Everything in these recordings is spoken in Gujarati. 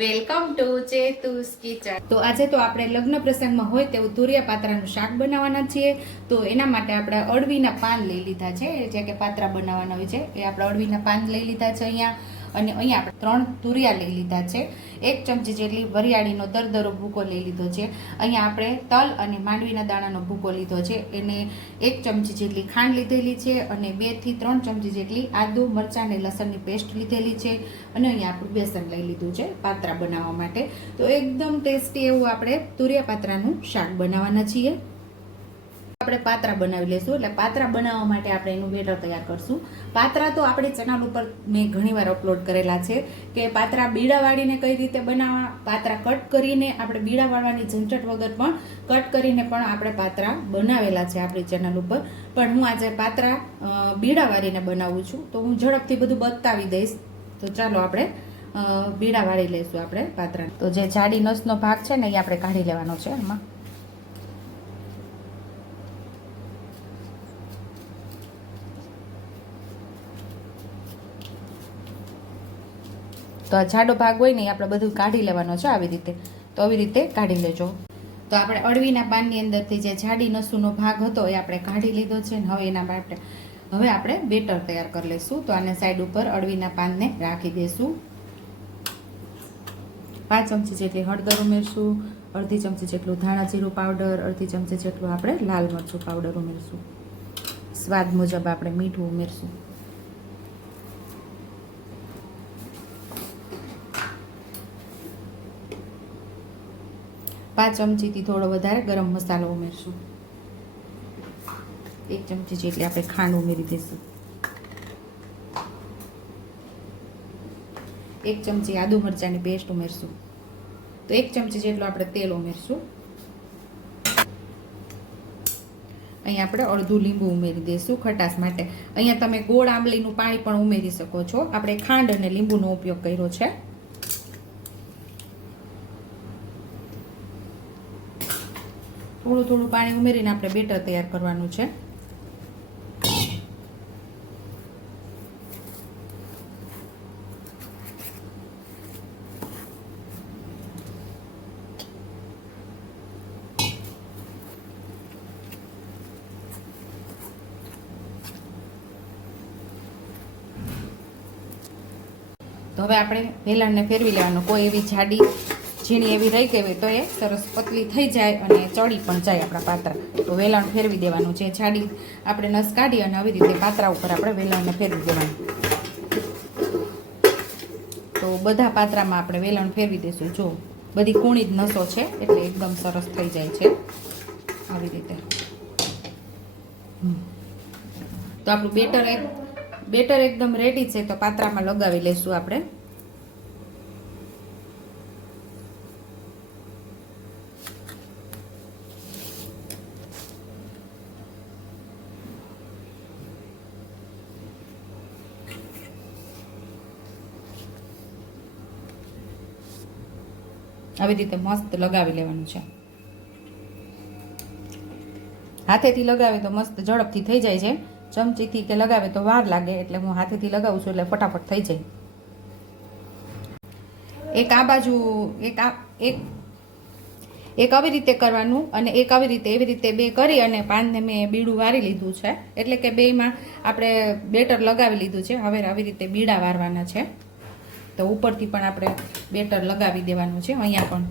Welcome to ચેતુસ kitchen. તો આજે તો આપણે લગ્ન પ્રસંગમાં હોય તેવું તુરિયા પાત્રાનું શાક બનાવવાના છીએ। તો એના માટે આપણે અળવીના પાન લઈ લીધા છે, જે કે પાત્રા બનાવવાના હોય છે એ આપણે અળવીના પાન લઈ લીધા છે અહીંયા। અને અહીંયા આપણે 3 તુરિયા લઈ લીધા છે, 1 ચમચી જેટલી વરિયાળીનો દરદરો ભૂકો લઈ લીધો છે। અહીંયા આપણે તલ અને માંડવીના દાણાનો ભૂકો લીધો છે, એને 1 ચમચી જેટલી ખાંડ લીધેલી છે અને 2 થી 3 ચમચી જેટલી આદુ મરચાં અને લસણની પેસ્ટ લીધેલી છે। અને અહીંયા આપણે બેસન લઈ લીધું છે પાત્રા બનાવવા માટે। તો એકદમ ટેસ્ટી એવું આપણે તુરિયા પાત્રાનું શાક બનાવવાના છીએ। આપણે પાત્રા બનાવી લેશું, એટલે પાત્રા બનાવવા માટે આપણે એનું બેટર તૈયાર કરશું। પાત્રા તો આપણી ચેનલ ઉપર મેં ઘણીવાર અપલોડ કરેલા છે કે પાત્રા બીડા વાળીને કઈ રીતે બનાવવા, પાત્રા કટ કરીને આપણે બીડા વાળવાની ઝંઝટ વગર પણ કટ કરીને પણ આપણે પાત્રા બનાવેલા છે આપણી ચેનલ ઉપર। પણ હું આજે પાત્રા બીડા વાળીને બનાવું છું, તો હું ઝડપથી બધું બતાવી દઈશ। તો ચાલો આપણે બીડા વાળી લઈશું આપણે પાત્રા। તો જે જાડી નસનો ભાગ છે ને એ આપણે કાઢી લેવાનો છે એમાં। તો આ જાડો ભાગ હોય ને આપણે બધું કાઢી લેવાનો છે આવી રીતે। તો આવી રીતે કાઢી લેજો। તો આપણે અળવીના પાનની અંદરથી જે જાડી નસુનો ભાગ હતો એ આપણે કાઢી લીધો છે ને હવે આપણે બેટર તૈયાર કરી લઈશું। તો આને સાઈડ ઉપર અળવીના પાનને રાખી દઈશું। 5 ચમચી જેટલી હળદર ઉમેરશું, અડધી ચમચી જેટલું ધાણા જીરું પાવડર, અડધી ચમચી જેટલું આપણે લાલ મરચું પાવડર ઉમેરશું, સ્વાદ મુજબ આપણે મીઠું ઉમેરશું। પાંચ ચમચીથી થોડો વધારે ગરમ મસાલો ઉમેરશું, 1 ચમચી જેટલી આપણે ખાંડ ઉમેરી દઈશું, 1 ચમચી આદુ મરચાંની પેસ્ટ ઉમેરશું, તો 1 ચમચી જેટલું આપણે તેલ ઉમેરશું। અહીંયા આપણે અડધું લીંબુ ઉમેરી દઈશું ખટાશ માટે। અહીંયા તમે ગોળ આંબલીનું પાણી પણ ઉમેરી શકો છો, આપણે ખાંડ અને લીંબુનો ઉપયોગ કર્યો છે। થોડું થોડું પાણી ઉમેરીને આપણે બેટર તૈયાર કરવાનું છે। તો હવે આપણે વેલણને ફેરવી લેવાનું, કોઈ એવી જાડી ઝીણી એવી રહી ગઈ હોય તો એ સરસ પતલી થઈ જાય અને ચડી પણ જાય આપણા પાત્રા। તો વેલણ ફેરવી દેવાનું છે, જાડી આપણે નસ કાઢી અને આવી રીતે પાત્રા ઉપર આપણે વેલણને ફેરવી દેવાનું। તો બધા પાત્રામાં આપણે વેલણ ફેરવી દઈશું। જો બધી કૂણી જ નસો છે એટલે એકદમ સરસ થઈ જાય છે આવી રીતે। તો આપણું બેટર એકદમ રેડી છે, તો પાત્રામાં લગાવી લઈશું આપણે। આવી રીતે મસ્ત લગાવી લેવાનું છે, હાથેથી લગાવે તો મસ્ત ઝડપથી થઈ જાય છે, ચમચીથી કે લગાવે તો વાર લાગે, એટલે હું હાથેથી લગાવું છું એટલે ફટાફટ થઈ જાય। એક આ બાજુ એક આવી રીતે કરવાનું અને એક આવી રીતે, એવી રીતે બે કરી અને પાનને મેં બીડું વારી લીધું છે, એટલે કે બેમાં આપણે બેટર લગાવી લીધું છે। હવે આવી રીતે બીડા વારવાના છે, તો ઉપરથી પણ આપણે બેટર લગાવી દેવાનું છે અહીંયા પણ।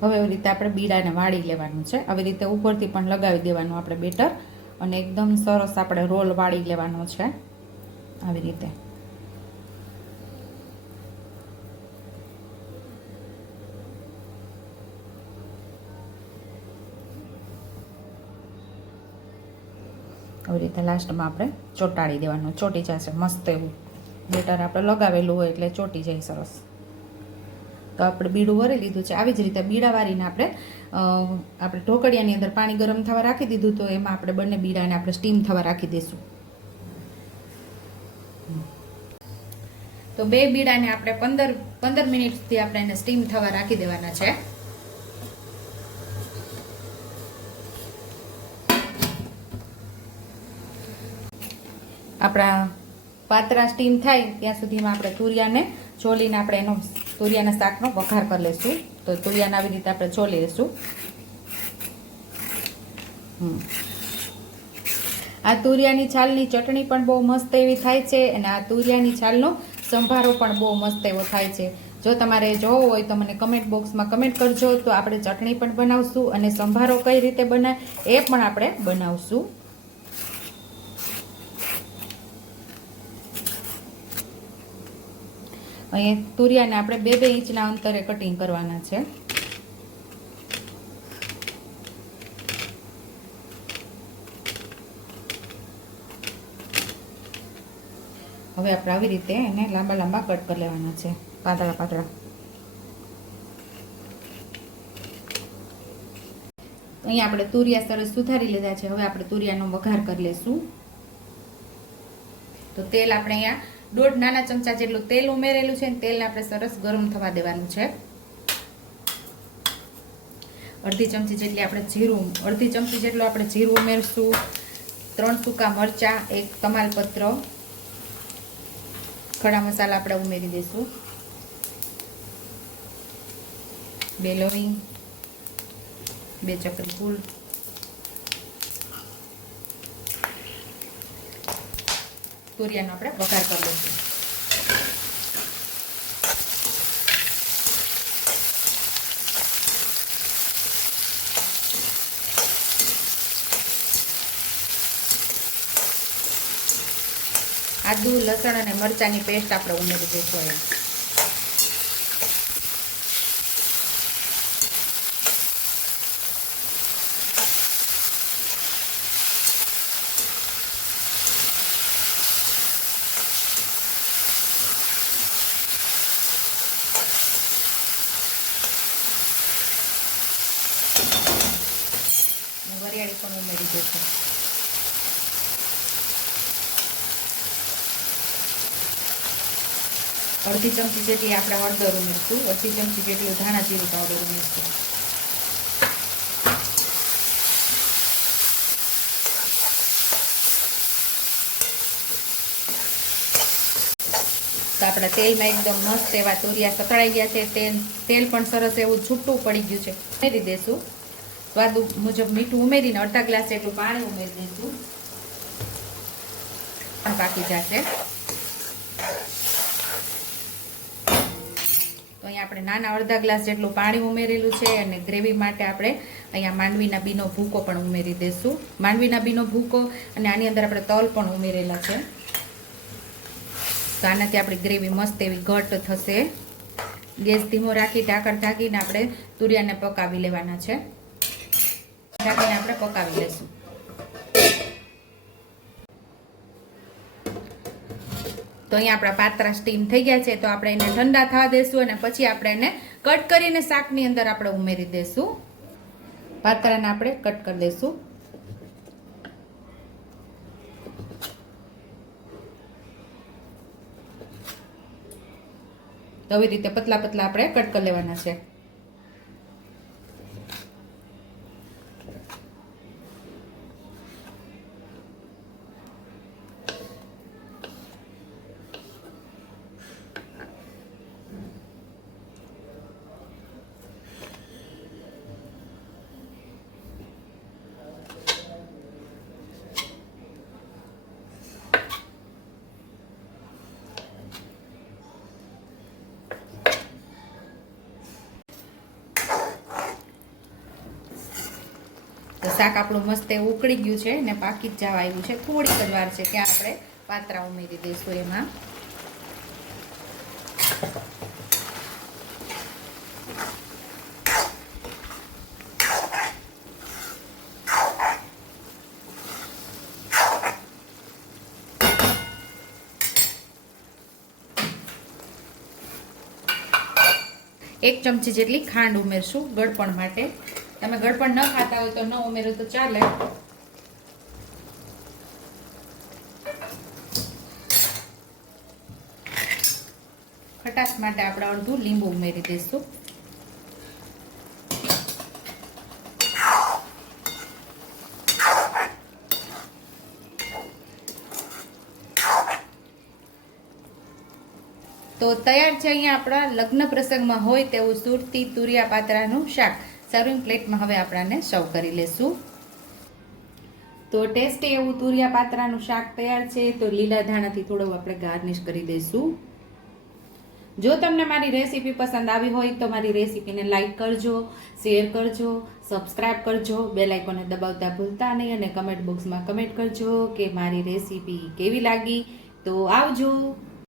હવે એવી રીતે આપણે બીડાને વાળી લેવાનું છે, આવી રીતે ઉપરથી પણ લગાવી દેવાનું આપણે બેટર અને એકદમ સરસ આપણે રોલ વાળી લેવાનો છે આવી રીતે। આવી રીતે લાસ્ટમાં આપણે ચોંટાડી દેવાનું, ચોંટી જશે મસ્ત એવું બેટર આપણે લગાવેલું હોય એટલે ચોંટી જાય સરસ। તો આપણે બીડું વરી લીધું છે, આવી જ રીતે બીડા વારીને આપણે ઢોકળિયાની અંદર પાણી ગરમ થવા રાખી દીધું, તો એમાં આપણે બંને બીડાને આપણે સ્ટીમ થવા રાખી દઈશું। તો બે બીડાને આપણે 15 મિનિટથી આપણે એને સ્ટીમ થવા રાખી દેવાના છે। આપણા પાતરા સ્ટીમ થાય ત્યાં સુધીમાં આપણે તુરિયાને ચોલીને આપણે એનો તુરિયાના શાકનો વઘાર કરી લઈશું. તો તુરિયાને આવી રીતે આપણે ચોલી લઈશું. આ તુરિયાની છાલની ચટણી પણ બહુ મસ્ત એવી થાય છે અને આ તુરિયાની છાલનો સંભારો પણ બહુ મસ્ત એવો થાય છે. જો તમારે જોવો હોય તો મને કમેન્ટ બોક્સમાં કમેન્ટ કરજો. તો આપણે ચટણી પણ બનાવશું અને સંભારો કઈ રીતે બનાય એ પણ આપણે બનાવશું. અહીં તુરિયાને આપણે 2-2 ઇંચના અંતરે કટિંગ કરવાના છે. હવે આપણે આવી રીતે એને લાંબા લાંબા કટ કરી લેવાના છે, પાતળા પાતળા. અહીંયા આપણે તુરિયા સરસ સુધારી લીધા છે. હવે આપણે તુરિયાનો વઘાર કરી લઈશું. તો તેલ આપણે અહીંયા 1.5 નાના ચમચા જેટલું તેલ ઉમેરેલું છે. તેલને આપણે સરસ ગરમ થવા દેવાનું છે. અડધી ચમચી જેટલી આપણે જીરું, અડધી ચમચી જેટલું આપણે જીરું ઉમેરશું. 3 સૂકા મરચા, 1 તમાલપત્ર, ખડા મસાલા આપણે ઉમેરી દઈશું. 2 લવિંગ, 2 ચક્રી ફૂલ, તુરિયાનો આપણે વઘાર કરી લઈશું. આદુ, લસણ અને મરચાંની પેસ્ટ આપણે ઉમેરી દઈશું. વરિયાળી પણ ઉમેરી દઈશું. અડધી ચમચી જેટલી આપણે હળદર ઉમેરશું. અડધી ચમચી જેટલું ધાણા જીરું પાવડર ઉમેરશું. તો આપણા તેલમાં એકદમ મસ્ત એવા તુરિયા સતળાઈ ગયા છે. તેલ પણ સરસ એવું છૂટું પડી ગયું છે. ઉમેરી દઈશું. સ્વાદ મુજબ મીઠું ઉમેરીને અડધા ગ્લાસ જેટલું પાણી ઉમેરી દઈશું. પાકી જશે. તો અહીંયા આપણે નાના અડધા ગ્લાસ જેટલું પાણી ઉમેરેલું છે અને ગ્રેવી માટે આપણે અહીંયા માંડવીના બીનો ભૂકો પણ ઉમેરી દઈશું. માંડવીના બીનો ભૂકો અને આની અંદર આપણે તલ પણ ઉમેરેલા છે. તો આનાથી આપણી ગ્રેવી મસ્ત એવી ઘટ થશે. ગેસ ધીમો રાખી ઢાંકણ ઢાંકીને આપણે તુરિયાને પકાવી લેવાના છે. ઢાંકીને આપણે પકાવી લઈશું. તો અહીંયા આપણા પાતરા સ્ટીમ થઈ ગયા છે. તો આપણે એને ઠંડા થવા દઈશું અને પછી આપણે એને કટ કરીને શાકની અંદર આપણે ઉમેરી દઈશું. પાતરાને આપણે કટ કરી દઈશું. તો આવી રીતે પતલા પતલા આપણે કટ કરી લેવાના છે. તો શાક આપણું મસ્ત એવું ઉકળી ગયું છે ને પાકી જ જવા આવ્યું છે. થોડીક જ વાર છે ત્યાં આપણે પાતરા ઉમેરી દઈશું. એમાં એક ચમચી જેટલી ખાંડ ઉમેરશું ગળપણ માટે. તમે ગળપણ ન ખાતા હોય તો ન ઉમેરો તો ચાલે. ખટાશ માટે આપણે અડધું લીંબુ ઉમેરી દઈશું. તો તૈયાર છે અહીંયા આપણા લગ્ન પ્રસંગમાં હોય તેવું સુરતી તુરિયા પાત્રાનું શાક. સર્વિંગ પ્લેટમાં હવે આપણાને સર્વ કરી લેશું. તો ટેસ્ટી એવું તુરિયા પાત્રાનું શાક તૈયાર છે. તો લીલા ધાણાથી થોડું આપણે ગાર્નિશ કરી દઈશું. જો તમને મારી રેસીપી પસંદ આવી હોય તો મારી રેસીપીને લાઈક કરજો, શેર કરજો, સબસ્ક્રાઇબ કરજો, બેલ આઇકોનને દબાવતા ભૂલતા નહીં અને કમેન્ટ બોક્સમાં કમેન્ટ કરજો કે મારી રેસીપી કેવી લાગી. તો આવજો.